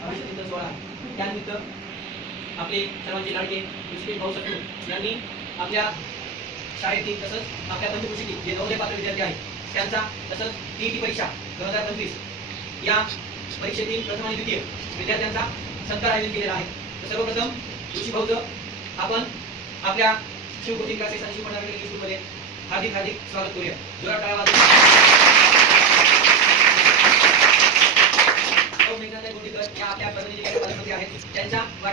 बावीस तीन सोळा त्यानिमित्त आपले सर्वांचे लाडके भाऊ यांनी आपल्या शाळेतील तसंच आपल्या पंचकृषीतील जे पात्र विद्यार्थी आहेत त्यांचा तसंच टी परीक्षा दोन हजार पंचवीस या परीक्षेतील प्रथम आणि द्वितीय विद्यार्थ्यांचा सत्कार आयोजित केलेला आहे. तर सर्वप्रथम ऋषी भाऊचं आपण आपल्या शिवकृती क्लासेस आणि शिवपणाकडे हार्दिक हार्दिक स्वागत करूया. जोरा टाळा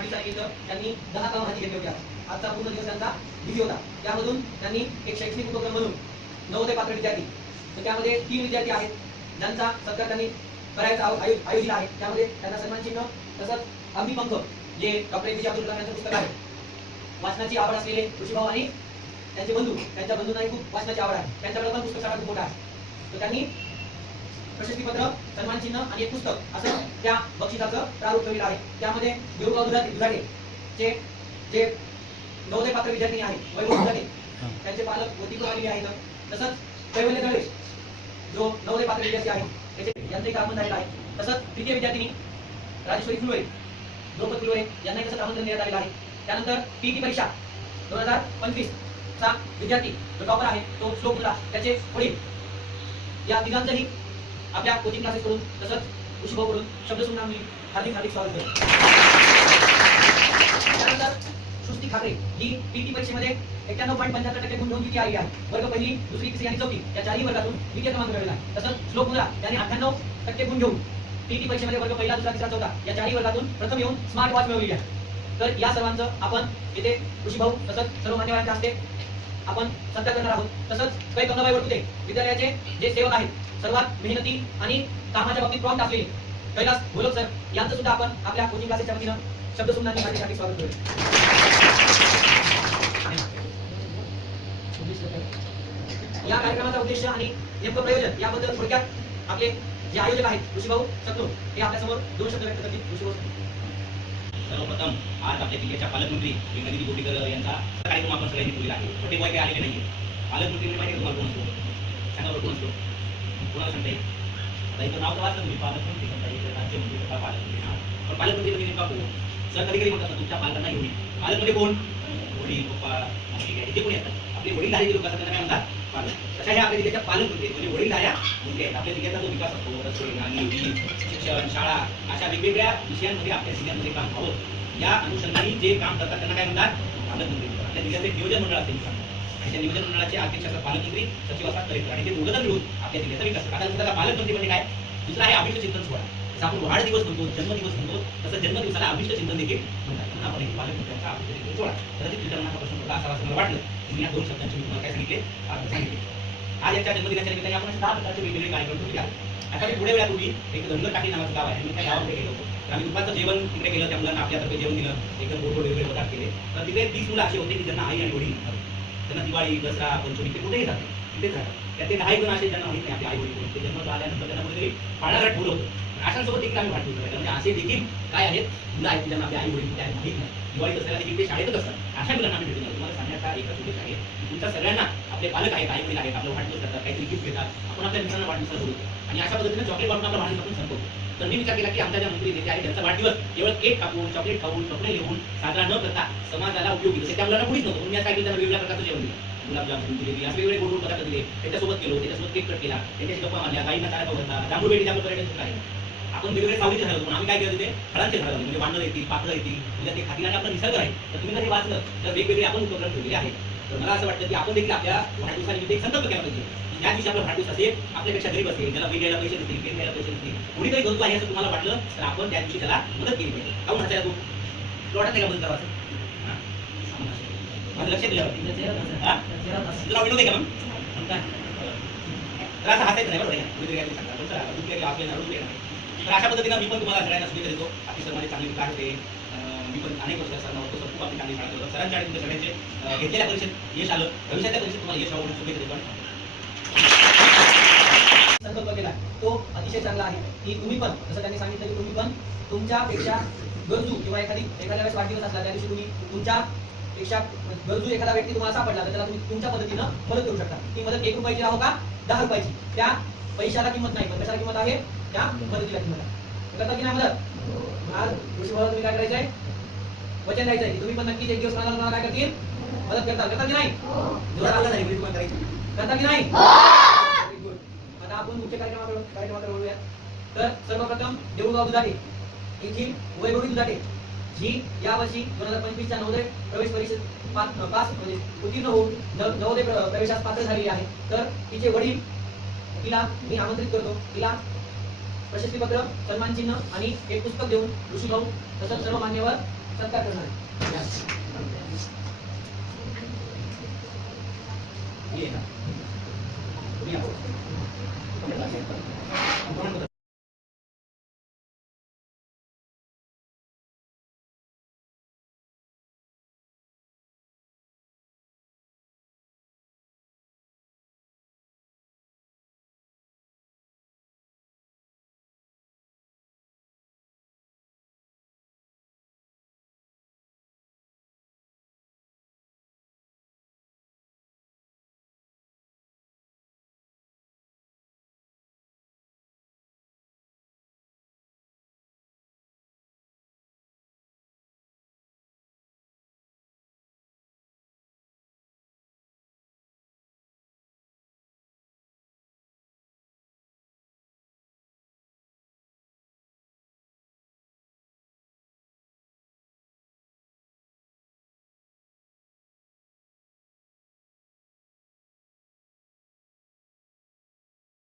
पाटील वाढदिवसानिमित्त त्यांनी दहा काम हाती घेतले होत्या. आजचा पूर्ण दिवस त्यांचा बिझी होता. त्यामधून त्यांनी एक शैक्षणिक उपक्रम म्हणून ते पात्र विद्यार्थी. तर त्यामध्ये तीन विद्यार्थी आहेत. ज्यांचा सत्कार त्यांनी करायचा आयोजित आहे. त्यामध्ये त्यांना सन्मान चिन्ह तसंच अग्निपंख जे डॉक्टर ए पी जे अब्दुल कलाम यांचं पुस्तक आहे. वाचनाची आवड असलेले ऋषीभाऊ आणि त्यांचे बंधू त्यांच्या बंधूंनाही खूप वाचनाची आवड आहे. त्यांच्याकडे पण पुस्तक खूप मोठा आहे. तर त्यांनी प्रशस्तीपत्र सन्मान चिन्ह आणि एक पुस्तक असं त्या बक्षिसाचं प्रारूप ठेवलेलं आहे. त्यामध्ये देऊळगाव दुधाटे दुधाटे चे जे नवोदय पात्र विद्यार्थी आहेत वैभव दुधाटे त्यांचे पालक गोतीकर आलेले आहेत. तसंच कैवल्य दळे जो नवोदय पात्र विद्यार्थी आहे त्याचे यांचंही आगमन झालेलं आहे. तसंच तृतीय विद्यार्थिनी राजेश्वरी फुलवे द्रौपद फुलवे यांनाही तसंच आमंत्रण देण्यात आलेलं आहे. त्यानंतर टी परीक्षा दोन हजार पंचवीस चा विद्यार्थी जो टॉपर आहे तो श्लोक मुला त्याचे वडील या तिघांचंही आपल्या कोचिंग क्लासेस करून तसंच ऋषीभाऊ कडून शब्द सुमना मी हार्दिक हार्दिक स्वागत करतो. त्यानंतर सृष्टी खाकरे ही पीटी परीक्षेमध्ये एक्क्याण्णव पॉईंट पंच्याहत्तर टक्के गुण घेऊन किती आली आहे वर्ग पहिली दुसरी तिसरी आणि चौथी या चारही वर्गातून द्वितीय क्रमांक मिळवला तसंच श्लोक मुला यांनी अठ्ठ्याण्णव टक्के गुण घेऊन पीटी परीक्षेमध्ये वर्ग पहिला दुसरा तिसरा चौथा या चारही वर्गातून प्रथम येऊन स्मार्ट वॉच मिळवली आहे. तर या सर्वांचं आपण येथे ऋषीभाऊ तसंच सर्व मान्यवरांच्या हस्ते आपण सध्या करणार आहोत. तसंच काही गंगाबाई वरपुते विद्यालयाचे जे सेवक आहेत सर्वात मेहनती आणि कामाच्या बाबतीत प्रॉम्प्ट असलेले कैलास गोलक सर यांचं सुद्धा आपण आपल्या कोचिंग क्लासेसच्या वतीनं शब्द सुमनांनी हार्दिक स्वागत करूया. या कार्यक्रमाचा उद्देश आणि नेमकं प्रयोजन याबद्दल थोडक्यात आपले जे आयोजक आहेत ऋषीभाऊ सत्तू हे आपल्यासमोर दोन शब्द व्यक्त करतील. ऋषीभाऊ सत्तू. सर्वप्रथम आज आपल्या जिल्ह्याच्या पालकमंत्री इंद्रजित गोटीकर यांचा कार्यक्रम आपण सगळ्यांनी ठेवलेला आहे. पण ते वय काही आलेले नाहीये. पालकमंत्री म्हणजे माहिती तुम्हाला कोण असतो? सांगा बरं कोण असतो? कोणाला सांगता येईल? आता इथं नाव वाचलं तुम्ही पालकमंत्री सांगता येईल राज्यमंत्री का पालकमंत्री. पण पालकमंत्री म्हणजे नेमका कोण? सर कधी कधी म्हणतात तुमच्या पालकांना घेऊन ये. पालकमध्ये कोण? वडील पप्पा ठीक काय इथे कोणी येतात आपले वडील धारी लोक असतात त्यांना काय म्हणतात? पालक. तशा ह्या आपल्या जिल्ह्याच्या पालकमंत्री म्हणजे वडील धाऱ्या आपल्या जिल्ह्याचा जो विकास असतो रस्ते नाली शिक्षण शाळा अशा वेगवेगळ्या विषयांमध्ये आपल्या जिल्ह्यामध्ये काम व्हावं या अनुषंगाने जे काम करतात त्यांना काय म्हणतात? पालकमंत्री. आपल्या जिल्ह्याचे नियोजन मंडळ असेल आणि त्या नियोजन मंडळाचे अध्यक्ष असतात पालकमंत्री सचिव असतात कलेक्टर. आणि ते दोघं मिळून आपल्या जिल्ह्याचा विकास करतात. आता त्याला पालकमंत्री म्हणजे काय? दुसरा आहे अभिष्ट चिंतन सोहळा. जसं आपण वाढदिवस म्हणतो जन्मदिवस म्हणतो तसं जन्मदिवसाला अभिष्ट चिंतन देखील म्हणतात. आपण एक पालकमंत्र्यांचा अभिष्ट चिंतन सोहळा. कदाचित विचारणाचा प्रश्न पडला असा असं मला वाटलं. मी या दोन शब्दांची मी तुम्हाला काय सांगितले? सांगितले. आज याच्या जन्मदिनाच्या निमित्ताने आपण दहा प्रकारचे वेगवेगळे कार्यक्रम ठेवले आहेत. आता मी पुढे वेळापूर्वी एक धनगर टाकी नावाचं गाव आहे. मी त्या गावामध्ये गेलो तर आम्ही दुपारचं जेवण तिकडे केलं. त्या मुलांना आपल्यातर्फे जेवण दिलं. एकदम गोड गोड वेगवेगळे पदार्थ केले. तर तिकडे तीस मुलं असे होते की ज्यांना आई आणि वडील त्यांना दिवाळी दसरा पंचमी ते कुठेही जाते. तिथेच राहतात. त्यातले दहा जण असे ज्यांना माहिती नाही आपले आई वडील ते जन्म आल्यानंतर त्यांना कुठेतरी पाळणाघाट बोलवतो अशांसोबत देखील आम्ही वाटतो म्हणजे असे देखील काय आहेत? मुलं आहेत ज्यांना आपले आई वडील त्या माहीत नाही. दिवाळी दसऱ्याला देखील ते शाळेतच असतात. अशा मुलांना आम्ही भेटून तुम्हाला सांगण्याचा एकच उद्देश आहे तुमच्या सगळ्यांना आपले पालक आहेत आई वडील आहेत आपलं वाढदिवस करतात काहीतरी गिफ्ट घेतात आपण आपल्या मित्रांना वाढदिवसाला बोलतो आणि अशा पद्धतीने चॉकलेट वाटून आपला वाढदिवस आपण संपवतो. तर मी विचार केला की आमच्या ज्या मंत्री नेते आहेत त्यांचा वाढदिवस केवळ केक कापून चॉकलेट खाऊन कपडे लिहून साजरा न करता समाजाला उपयोगी जसे त्या मुलांना मुळीच नव्हतं. मी असं ऐकलं त्यांना वेगवेगळ्या प्रकारचं जेवण दिलं. गुलाबजाम दिले वेगवेगळे गोड गोड पदार्थ दिले. त्याच्यासोबत गेलो त्याच्यासोबत केक कट केला त्यांच्याशी गप्पा मारल्या गाईंना चारा बघता घातला जांभूळ भेटी त्यामुळे पर्यटन सुद्धा आहे आपण वेगवेगळे सावलीचे झाड होतो आम्ही काय केलं ते फळांचे लावले म्हणजे वांडर येतील पाकळं येतील. म्हणजे ते खातील आणि आपला निसर्ग आहे. तर तुम्ही कधी वाचलं तर वेगवेगळे आपण उपक्रम ठेवलेले आहेत. तर मला असं वाटतं की आपण देखील आपल्या वाढदिवसानिमित्त एक संकल्प केला पाहिजे. ज्या दिवशी आपला वाढदिवस असेल आपल्यापेक्षा गरीब असेल ज्याला वही घ्यायला पैसे पेन घ्यायला पैसे नसतील कोणीतरी गरजू आहे असं तुम्हाला वाटलं तर आपण त्या दिवशी त्याला मदत केली पाहिजे. काऊन हसायला तू? लोटात नाही का मदत. माझं लक्ष दिलं? तुला विनोद आहे का मग? काय? तर असं हसायचं नाही बरोबर आहे का? कुणीतरी काहीतरी सांगतात, पण चला, दूध प्यायला आपल्या नारळ प्यायला. तर अशा पद्धतीनं मी पण तुम्हाला सगळ्यांना शुभेच्छा देतो. आपली सर माझे चांगले विचार होते. मी पण अनेक वर्ष सरांना होतो. सर खूप आपली चांगली शाळा करतो सरांच्या आणि तुमच्या सगळ्यांचे घेतलेल्या परीक्षेत यश आलं. भविष्यातल्या परीक्षेत तुम्हाला यश आवडून शुभेच्छा देतो. संकल्प केला. तो अतिशय चांगला आहे की तुम्ही पण जसं त्यांनी सांगितलं की तुम्ही पण तुमच्यापेक्षा गरजू किंवा एखादी एखाद्या वेळेस वाढदिवस असला त्या दिवशी तुम्ही तुमच्या पेक्षा गरजू एखादा व्यक्ती तुम्हाला सापडला तर त्याला तुम्ही तुमच्या पद्धतीनं मदत करू शकता. ती मदत एक रुपयाची राहो का? दहा रुपयाची. त्या पैशाला किंमत नाही पण कशाला किंमत आहे? त्या मदतीला किंमत आहे की नाही मदत आज कृषी भवन तुम्ही काय करायचं आहे? वचन द्यायचं आहे. की तुम्ही पण नक्कीच एक दिवस मला काय करतील? मदत करता करता की नाही? जोरात आवाजात आहे, तुम्हाला करायचं. करता की नाही? आता आपण मुख्य कार्यक्रमाकडे कार्यक्रमाकडे बोलूया तर सर्वप्रथम देऊळगाव दुधाटे येथील वैभवी दुधाटे जी यावर्षी दोन हजार पंचवीसच्या नवोदय प्रवेश परीक्षेत पास म्हणजे उत्तीर्ण होऊन नवोदय प्रवेशास पात्र झालेली आहे. तर तिचे वडील तिला मी आमंत्रित करतो. तिला प्रशस्तीपत्र सन्मान चिन्ह आणि एक पुस्तक देऊन ऋषी भाऊ तसंच सर्व मान्यवर सत्कार करणार आहे. या.